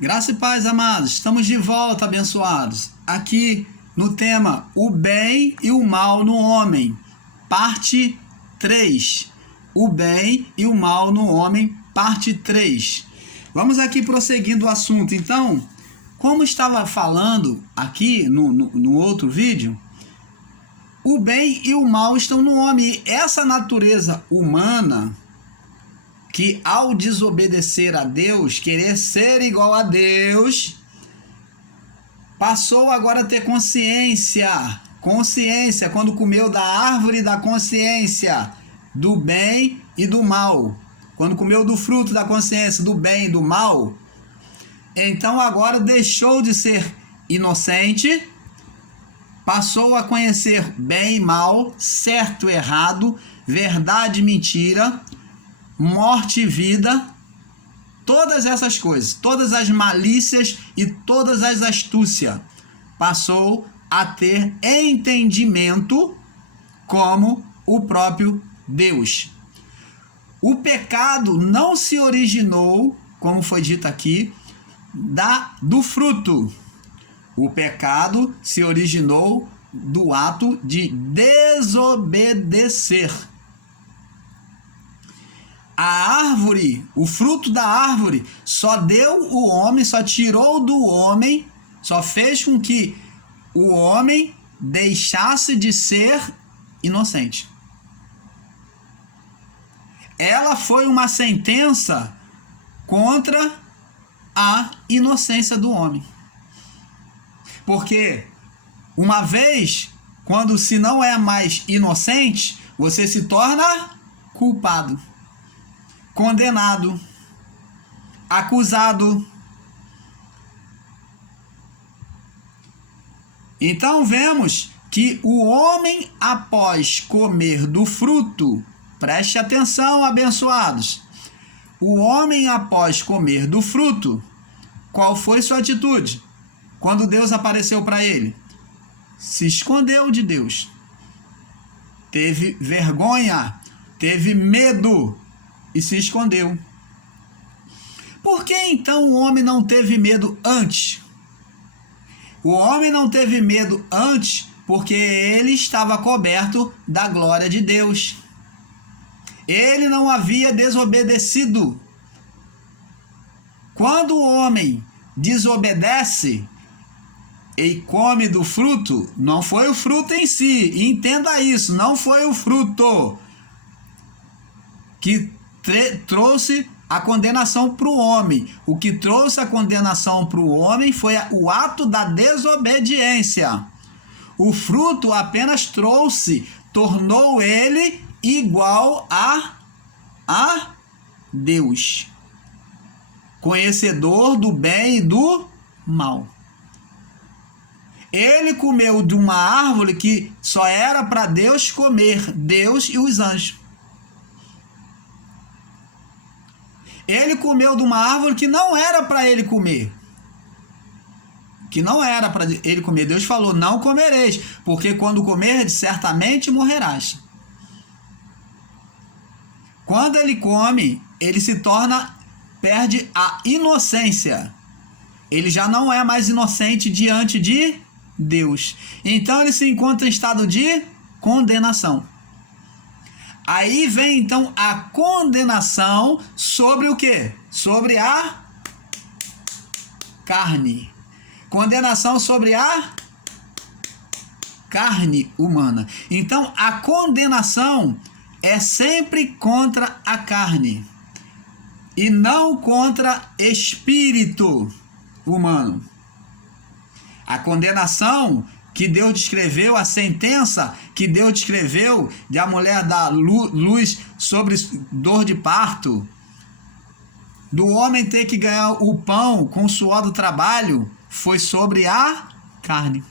Graça e paz, amados. Estamos de volta, abençoados. Aqui no tema O Bem e o Mal no Homem, parte 3. O Bem e o Mal no Homem, parte 3. Vamos aqui prosseguindo o assunto. Então, como estava falando aqui no outro vídeo, o bem e o mal estão no homem. E essa natureza humana, que ao desobedecer a Deus, querer ser igual a Deus, passou agora a ter consciência, quando comeu da árvore da consciência, do bem e do mal, quando comeu do fruto da consciência do bem e do mal, então agora deixou de ser inocente, passou a conhecer bem e mal, certo e errado, verdade e mentira, morte e vida, todas essas coisas, todas as malícias e todas as astúcias, passou a ter entendimento como o próprio Deus. O pecado não se originou, como foi dito aqui, do fruto. O pecado se originou do ato de desobedecer. A árvore, o fruto da árvore, só deu o homem, só tirou do homem, só fez com que o homem deixasse de ser inocente. Ela foi uma sentença contra a inocência do homem. Porque uma vez, quando se não é mais inocente, você se torna culpado, condenado, acusado. Então vemos que o homem, após comer do fruto, preste atenção, abençoados, o homem, após comer do fruto, qual foi sua atitude? Quando Deus apareceu para ele, se escondeu de Deus, teve vergonha, teve medo e se escondeu. Por que então o homem não teve medo antes? O homem não teve medo antes porque ele estava coberto da glória de Deus. Ele não havia desobedecido. Quando o homem desobedece e come do fruto, não foi o fruto em si, entenda isso, não foi o fruto que trouxe a condenação para o homem. O que trouxe a condenação para o homem foi o ato da desobediência. O fruto apenas tornou ele igual a Deus, conhecedor do bem e do mal. Ele comeu de uma árvore que só era para Deus comer, Deus e os anjos. Ele comeu de uma árvore que não era para ele comer. Que não era para ele comer. Deus falou, não comereis, porque quando comerdes, certamente morrerás. Quando ele come, ele perde a inocência. Ele já não é mais inocente diante de Deus. Então ele se encontra em estado de condenação. Aí vem então a condenação sobre o quê? Sobre a carne. Condenação sobre a carne humana. Então a condenação é sempre contra a carne e não contra espírito humano. A condenação que Deus descreveu, a sentença que Deus descreveu de a mulher dar luz sobre dor de parto, do homem ter que ganhar o pão com o suor do trabalho, foi sobre a carne.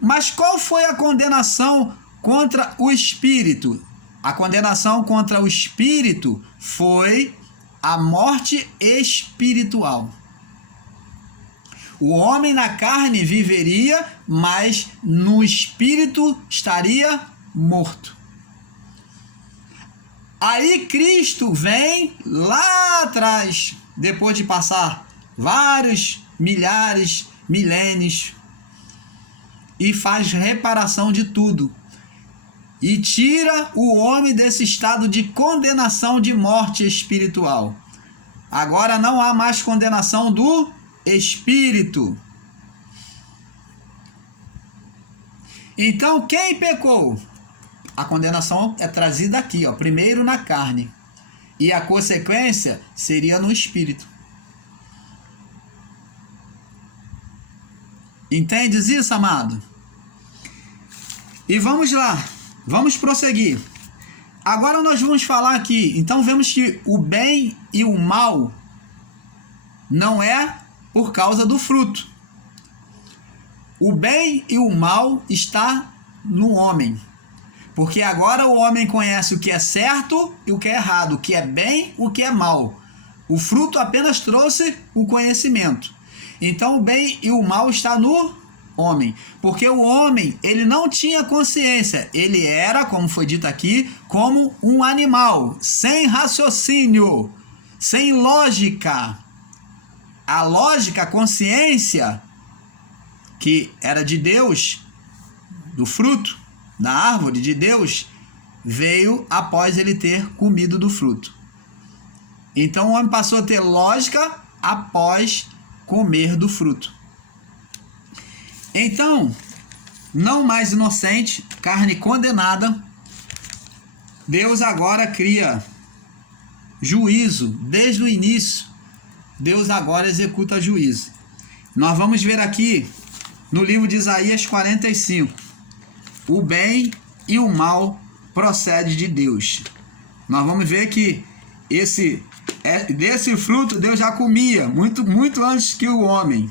Mas qual foi a condenação contra o espírito? A condenação contra o espírito foi a morte espiritual. O homem na carne viveria, mas no espírito estaria morto. Aí Cristo vem lá atrás, depois de passar vários milhares, milênios, e faz reparação de tudo. E tira o homem desse estado de condenação de morte espiritual. Agora não há mais condenação do espírito. Então, quem pecou? A condenação é trazida aqui, ó, primeiro na carne. E a consequência seria no espírito. Entendes isso, amado? E vamos lá, vamos prosseguir. Agora nós vamos falar aqui, então vemos que o bem e o mal não é por causa do fruto. O bem e o mal está no homem. Porque agora o homem conhece o que é certo e o que é errado, o que é bem e o que é mal. O fruto apenas trouxe o conhecimento. Então o bem e o mal está no homem. Porque o homem, ele não tinha consciência. Ele era, como foi dito aqui, como um animal, sem raciocínio, sem lógica. A lógica, a consciência, que era de Deus, do fruto, da árvore de Deus, veio após ele ter comido do fruto. Então o homem passou a ter lógica após comer do fruto. Então, não mais inocente, carne condenada, Deus agora cria juízo. Desde o início, Deus agora executa juízo. Nós vamos ver aqui no livro de Isaías 45. O bem e o mal procede de Deus. Nós vamos ver que desse fruto Deus já comia muito antes que o homem.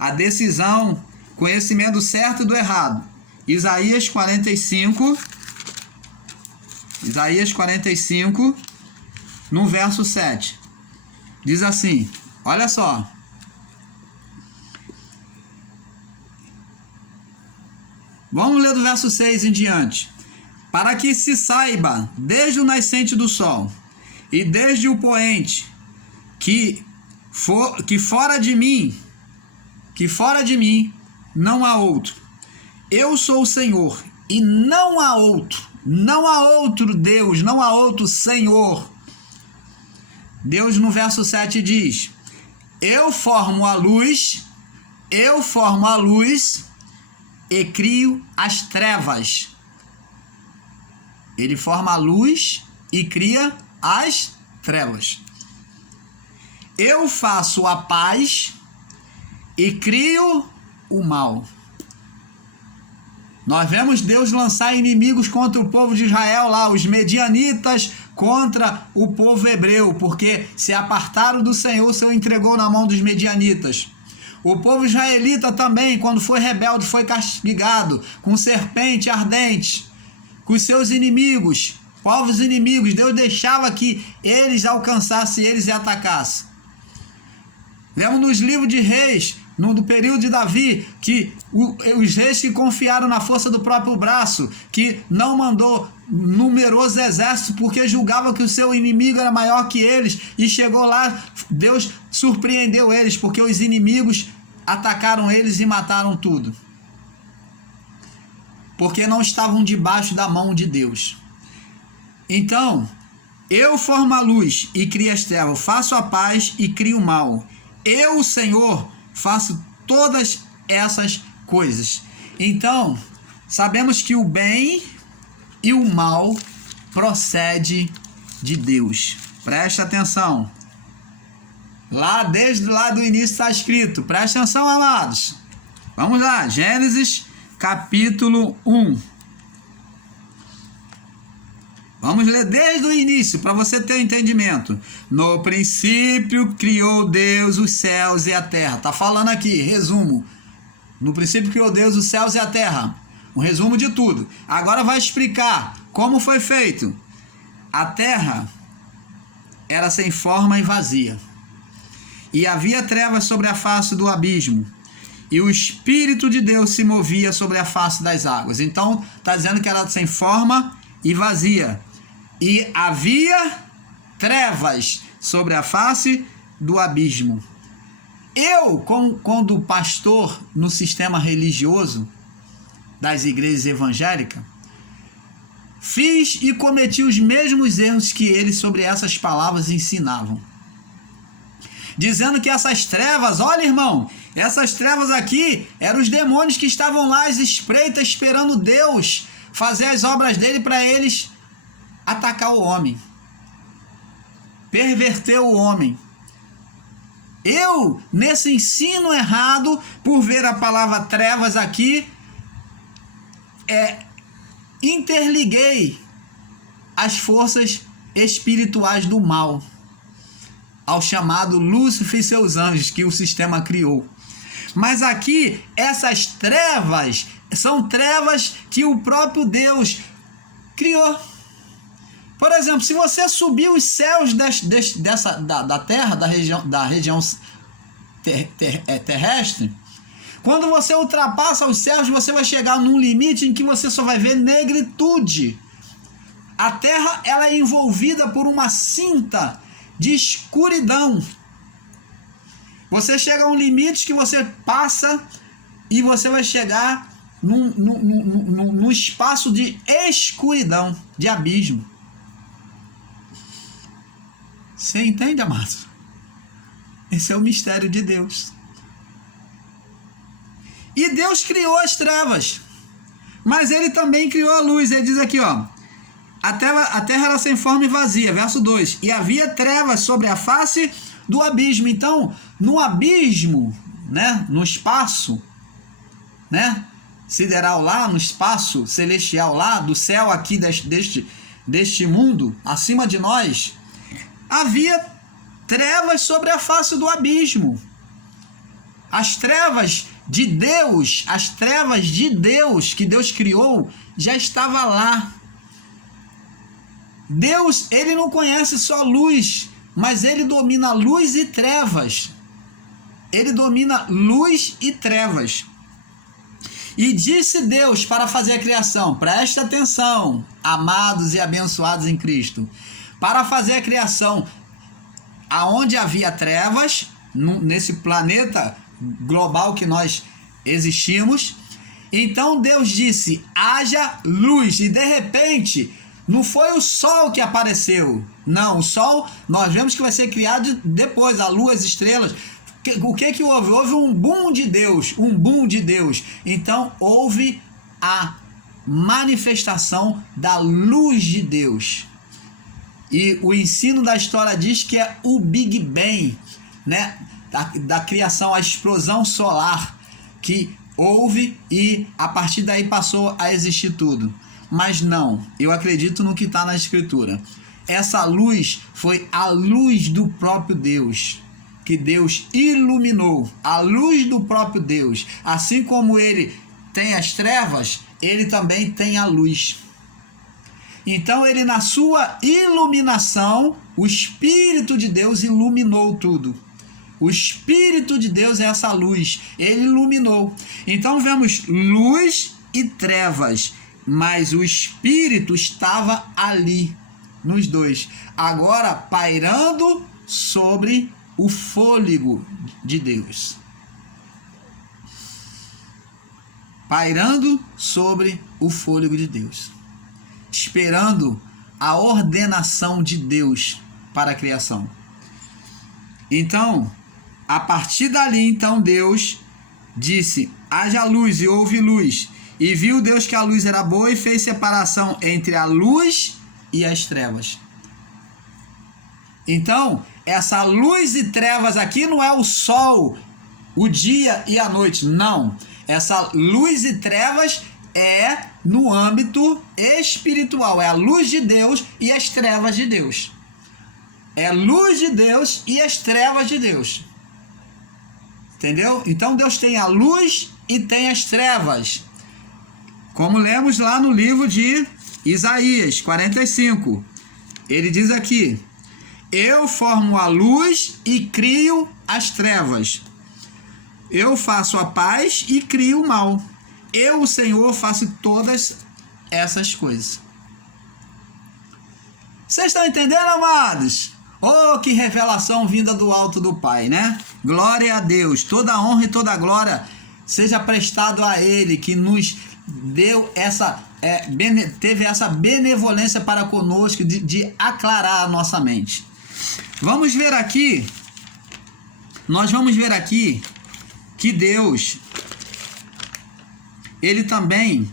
A decisão, conhecimento do certo e do errado. Isaías 45, no verso 7. Diz assim, olha só. Vamos ler do verso 6 em diante. Para que se saiba, desde o nascente do sol, e desde o poente, que fora de mim não há outro. Eu sou o Senhor, e não há outro Deus, não há outro Senhor. Deus no verso 7 diz, eu formo a luz e crio as trevas. Ele forma a luz e cria as trevas. Eu faço a paz e crio o mal. Nós vemos Deus lançar inimigos contra o povo de Israel lá, os medianitas contra o povo hebreu, porque se apartaram do Senhor, o Senhor entregou na mão dos medianitas. O povo israelita também, quando foi rebelde, foi castigado com serpente ardente, com os seus inimigos, povos inimigos. Deus deixava que eles alcançassem eles e atacassem. Lemos nos livros de reis, no período de Davi, que os reis que confiaram na força do próprio braço, que não mandou numerosos exércitos porque julgavam que o seu inimigo era maior que eles, e chegou lá, Deus surpreendeu eles, porque os inimigos atacaram eles e mataram tudo, porque não estavam debaixo da mão de Deus. Então, eu formo a luz e crio as trevas, faço a paz e crio o mal. Eu, o Senhor, faço todas essas coisas. Então, sabemos que o bem e o mal procede de Deus. Presta atenção. Desde lá do início está escrito. Presta atenção, amados. Vamos lá. Gênesis capítulo 1. Vamos ler desde o início, para você ter entendimento. No princípio criou Deus os céus e a terra. Está falando aqui, resumo. No princípio criou Deus os céus e a terra. Um resumo de tudo. Agora vai explicar como foi feito. A terra era sem forma e vazia. E havia trevas sobre a face do abismo. E o Espírito de Deus se movia sobre a face das águas. Então, está dizendo que era sem forma e vazia. E havia trevas sobre a face do abismo. Eu, quando pastor no sistema religioso das igrejas evangélicas, fiz e cometi os mesmos erros que eles sobre essas palavras ensinavam. Dizendo que essas trevas, olha irmão, essas trevas aqui eram os demônios que estavam lá às espreitas esperando Deus fazer as obras dele para eles atacar o homem, perverter o homem. Eu, nesse ensino errado, por ver a palavra trevas aqui, interliguei as forças espirituais do mal ao chamado Lúcifer e seus anjos que o sistema criou. Mas aqui, essas trevas são trevas que o próprio Deus criou. Por exemplo, se você subir os céus da terra, da região terrestre, quando você ultrapassa os céus, você vai chegar num limite em que você só vai ver negritude. A terra, ela é envolvida por uma cinta de escuridão. Você chega a um limite que você passa e você vai chegar num espaço de escuridão, de abismo. Você entende, amado? Esse é o mistério de Deus. E Deus criou as trevas, mas ele também criou a luz. Ele diz aqui, ó, a terra era sem forma e vazia, verso 2, e havia trevas sobre a face do abismo. Então, no abismo, né, no espaço, né, sideral lá, no espaço celestial lá, do céu aqui deste mundo, acima de nós, havia trevas sobre a face do abismo. As trevas de Deus, que Deus criou, já estava lá. Deus, ele não conhece só luz, mas ele domina luz e trevas. Ele domina luz e trevas. E disse Deus para fazer a criação, presta atenção, amados e abençoados em Cristo, para fazer a criação aonde havia trevas, nesse planeta global que nós existimos. Então Deus disse, haja luz, e de repente não foi o sol que apareceu, não, o sol nós vemos que vai ser criado depois, a lua, as estrelas. O que houve? Houve um boom de Deus, então houve a manifestação da luz de Deus. E o ensino da história diz que é o Big Bang, né? Da criação, a explosão solar que houve e a partir daí passou a existir tudo. Mas não, eu acredito no que está na Escritura. Essa luz foi a luz do próprio Deus, que Deus iluminou, a luz do próprio Deus. Assim como ele tem as trevas, ele também tem a luz. Então ele, na sua iluminação, o Espírito de Deus iluminou tudo. O Espírito de Deus é essa luz, ele iluminou. Então vemos luz e trevas, mas o Espírito estava ali, nos dois. Agora pairando sobre o fôlego de Deus. Pairando sobre o fôlego de Deus. Esperando a ordenação de Deus para a criação. Então, a partir dali, então, Deus disse, haja luz, e houve luz. E viu Deus que a luz era boa e fez separação entre a luz e as trevas. Então, essa luz e trevas aqui não é o sol, o dia e a noite, não. Essa luz e trevas é no âmbito espiritual, é a luz de Deus e as trevas de Deus. É a luz de Deus e as trevas de Deus. Entendeu? Então Deus tem a luz e tem as trevas. Como lemos lá no livro de Isaías 45. Ele diz aqui, eu formo a luz e crio as trevas. Eu faço a paz e crio o mal. Eu, o Senhor, faço todas essas coisas. Vocês estão entendendo, amados? Oh, que revelação vinda do alto do Pai, né? Glória a Deus. Toda honra e toda glória seja prestado a Ele, que nos deu teve essa benevolência para conosco de aclarar a nossa mente. Vamos ver aqui, nós vamos ver aqui que Deus, Ele também,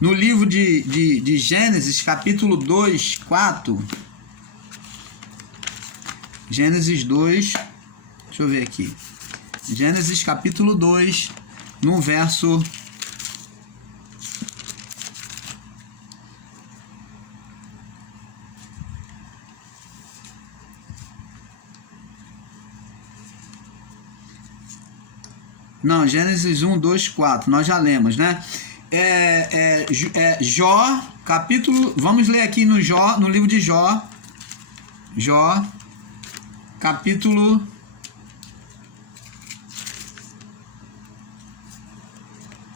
no livro de Gênesis, capítulo 2, 4... Gênesis 2, deixa eu ver aqui. Gênesis capítulo 2, no verso... Não, Gênesis 1, 2, 4, nós já lemos, né? Jó, capítulo... Vamos ler aqui no Jó, no livro de Jó. Jó... Capítulo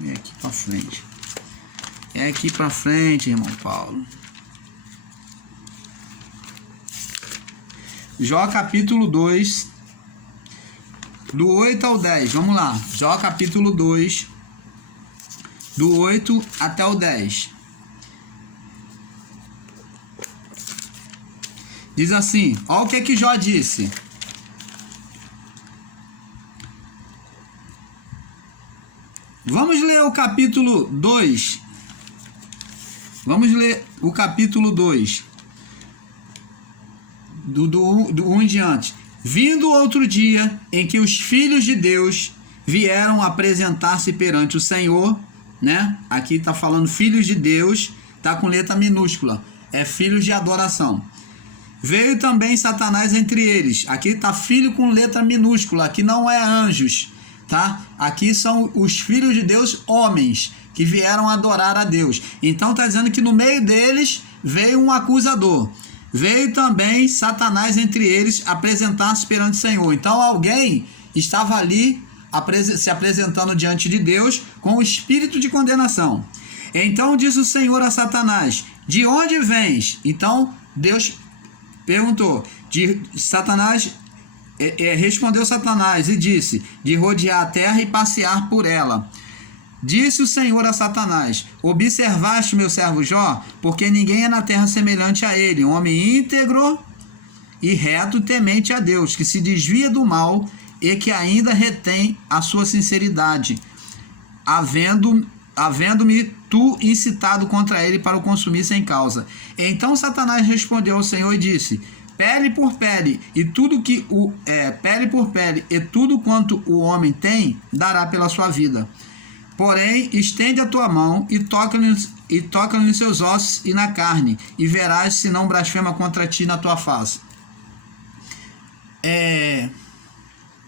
é aqui para frente. É aqui para frente, irmão Paulo. Jó capítulo 2, do 8 ao 10. Vamos lá. Jó capítulo 2, do 8 até o 10. Diz assim, olha o que Jó disse. Vamos ler o capítulo 2. Vamos ler o capítulo 2. Do 1 em diante. Vindo outro dia em que os filhos de Deus vieram apresentar-se perante o Senhor, né? Aqui está falando filhos de Deus, está com letra minúscula. É filhos de adoração. Veio também Satanás entre eles. Aqui está filho com letra minúscula. Aqui não é anjos, tá? Aqui são os filhos de Deus, homens, que vieram adorar a Deus. Então está dizendo que no meio deles veio um acusador. Veio também Satanás entre eles apresentar-se perante o Senhor. Então alguém estava ali se apresentando diante de Deus com o espírito de condenação. Então disse o Senhor a Satanás: de onde vens? Então Deus perguntou. Respondeu Satanás e disse: de rodear a terra e passear por ela. Disse o Senhor a Satanás: observaste meu servo Jó, porque ninguém é na terra semelhante a ele, um homem íntegro e reto, temente a Deus, que se desvia do mal e que ainda retém a sua sinceridade, havendo-me tu incitado contra ele para o consumir sem causa. Então Satanás respondeu ao Senhor e disse: pele por pele, e tudo quanto o homem tem, dará pela sua vida. Porém, estende a tua mão e toca-lhe nos seus ossos e na carne, e verás se não blasfema contra ti na tua face.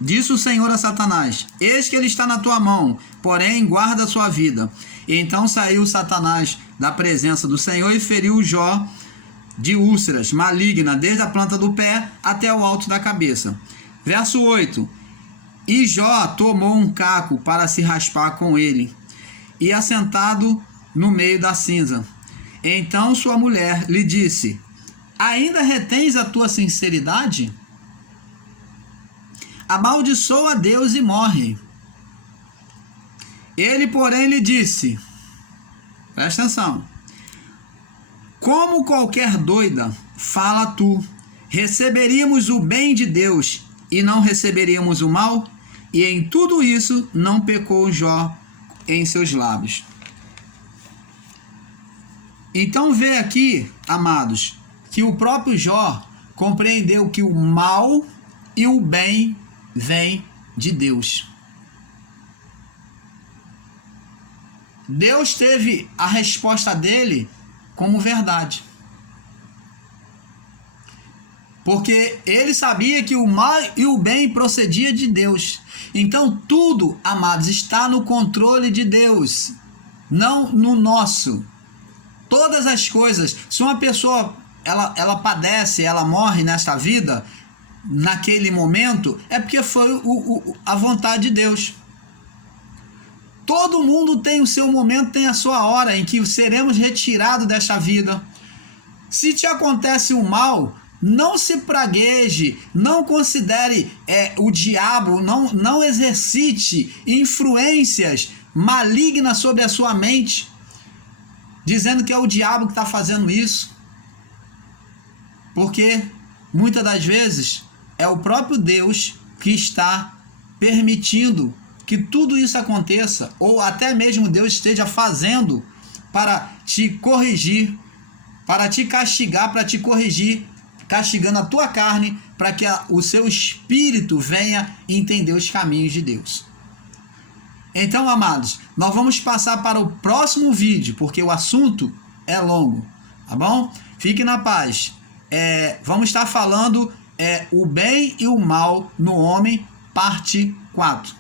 Disse o Senhor a Satanás: eis que ele está na tua mão, porém guarda a sua vida. E então saiu Satanás da presença do Senhor e feriu Jó de úlceras maligna, desde a planta do pé até o alto da cabeça. Verso 8. E Jó tomou um caco para se raspar com ele, e assentado no meio da cinza. Então sua mulher lhe disse: ainda retens a tua sinceridade? Amaldiçoa a Deus e morre. Ele, porém, lhe disse, presta atenção: como qualquer doida, fala tu, receberíamos o bem de Deus e não receberíamos o mal? E em tudo isso não pecou Jó em seus lábios. Então vê aqui, amados, que o próprio Jó compreendeu que o mal e o bem vêm de Deus. Deus teve a resposta dele como verdade. Porque ele sabia que o mal e o bem procedia de Deus. Então tudo, amados, está no controle de Deus, não no nosso. Todas as coisas, se uma pessoa ela padece, ela morre nesta vida, naquele momento, é porque foi a vontade de Deus. Todo mundo tem o seu momento, tem a sua hora em que seremos retirados desta vida. Se te acontece o mal, Não se pragueje, não considere o diabo, não exercite influências malignas sobre a sua mente, dizendo que é o diabo que está fazendo isso. Porque muitas das vezes é o próprio Deus que está permitindo que tudo isso aconteça, ou até mesmo Deus esteja fazendo para te corrigir, para te castigar, para te corrigir, castigando a tua carne, para que o seu espírito venha entender os caminhos de Deus. Então, amados, nós vamos passar para o próximo vídeo, porque o assunto é longo, tá bom? Fique na paz. Vamos estar falando o bem e o mal no homem, parte 4.